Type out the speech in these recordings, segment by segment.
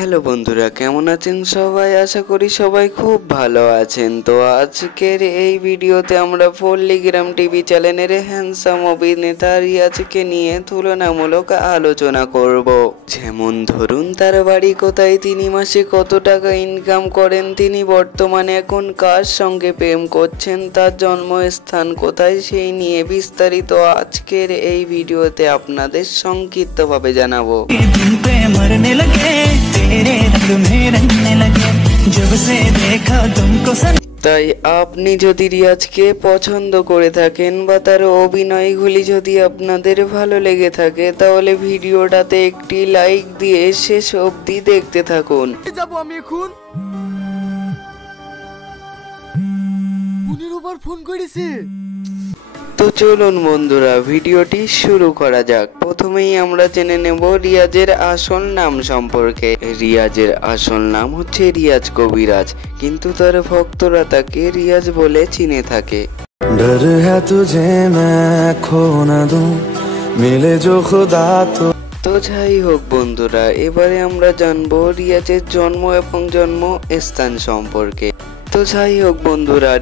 Hello বন্ধুরা, কেমন আছেন সবাই? আশা করি সবাই খুব ভালো আছেন। তো আজকের এই ভিডিওতে আমরা পল্লীগ্রাম টিভি চ্যানেলের হ্যান্ডসাম অভিনেতা রিয়াজকে নিয়ে তুলনামূলক আলোচনা করব। যেমন ধরুন, তার বাড়ি কোথায়, তিনি মাসে কত টাকা ইনকাম করেন, তিনি বর্তমানে এখন কার সঙ্গে প্রেম করছেন, তার জন্মস্থান কোথায়, সেই নিয়ে বিস্তারিত আজকের এই ভিডিওতে আপনাদের সংক্ষিপ্তভাবে জানাবো। তাই আপনি যদি রিয়াজকে পছন্দ করে থাকেন বা তার অভিনয়গুলি যদি আপনাদের ভালো লেগে থাকে, তাহলে ভিডিওটাতে একটি লাইক দিয়ে শেষ অবধি দেখতে থাকুন। যাবো আমি এখন। ফোনের উপর ফোন করেছে। তো চলুন বন্ধুরা, ভিডিওটি শুরু করা যাক। প্রথমেই আমরা জেনে নেব রিয়াজের আসল নাম সম্পর্কে। রিয়াজের আসল নাম হচ্ছে রিয়াজ কবিরাজ, কিন্তু তার ভক্তরা তাকে রিয়াজ বলে চিনে থাকে। डर है तुझे मैं खो न दूं मिले जो खुदा তো যাই হোক বন্ধুরা, এবারে আমরা জানবো রিয়াজের জন্ম এবং জন্ম স্থান সম্পর্কে।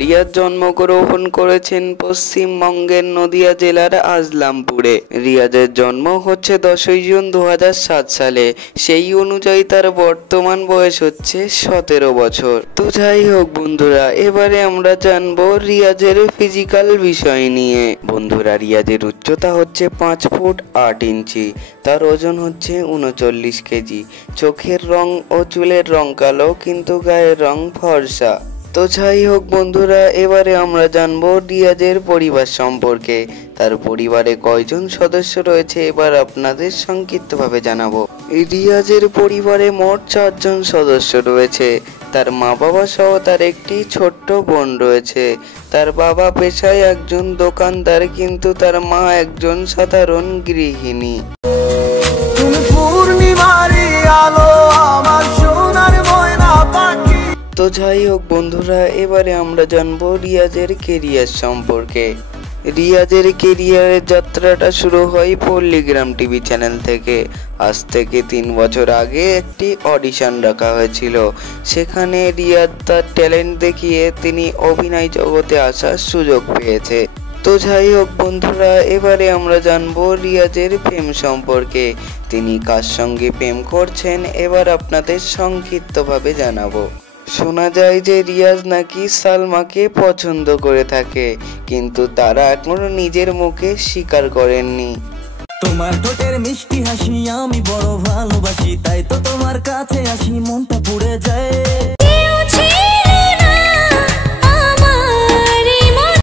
রিয়াজ জন্মগ্রহণ করেছেন পশ্চিমবঙ্গের নদিয়া জেলার আজলামপুরে। রিয়াজের জন্ম হচ্ছে 10ই জুন 2007 সালে। সেই অনুযায়ী তার বর্তমান বয়স হচ্ছে 17 বছর। তো যাই হোক বন্ধুরা, এবারে আমরা জানবো রিয়াজের ফিজিক্যাল বিষয় নিয়ে। বন্ধুরা, রিয়াজের উচ্চতা হচ্ছে 5 ফুট 8 ইঞ্চি। তার ওজন হচ্ছে 39 কেজি। চোখের রং ও চুলের রং কালো, কিন্তু গায়ের রং ফর্সা। তো যাই হোক বন্ধুরা, এবারে আমরা জানবো রিয়াজের পরিবার সম্পর্কে। তার পরিবারে কয়জন সদস্য রয়েছে এবার আপনাদের সংক্ষিপ্তভাবে জানাবো। রিয়াজের পরিবারে মোট 4 জন সদস্য রয়েছে। তার মা বাবা সহ তার একটি ছোট্ট বোন রয়েছে। তার বাবা পেশায় একজন দোকানদার, কিন্তু তার মা একজন সাধারণ গৃহিণী। তো যাই হোক বন্ধুরা, এবারে আমরা জানবো রিয়াজের কেরিয়ার সম্পর্কে। রিয়াজের কেরিয়ারের যাত্রাটা শুরু হয় পল্লীগ্রাম টিভি চ্যানেল থেকে। আজ থেকে 3 বছর আগে একটি অডিশন রাখা হয়েছিল। সেখানে রিয়াজ তার ট্যালেন্ট দেখিয়ে তিনি অভিনয় জগতে আসার সুযোগ পেয়েছে। তো যাই হোক বন্ধুরা, এবারে আমরা জানবো রিয়াজের প্রেম সম্পর্কে। তিনি কার সঙ্গে প্রেম করছেন এবার আপনাদের সংক্ষিপ্তভাবে জানাবো। শোনা যায় যে রিয়াজ নাকি সালমাকে পছন্দ করে থাকে, কিন্তু তারা এখনো নিজের মুখে স্বীকার করেননি। তোমার ঠোঁটের মিষ্টি হাসি আমি বড় ভালোবাসি, তাই তো তোমার কাছে আসি, মনটা পুড়ে যায়।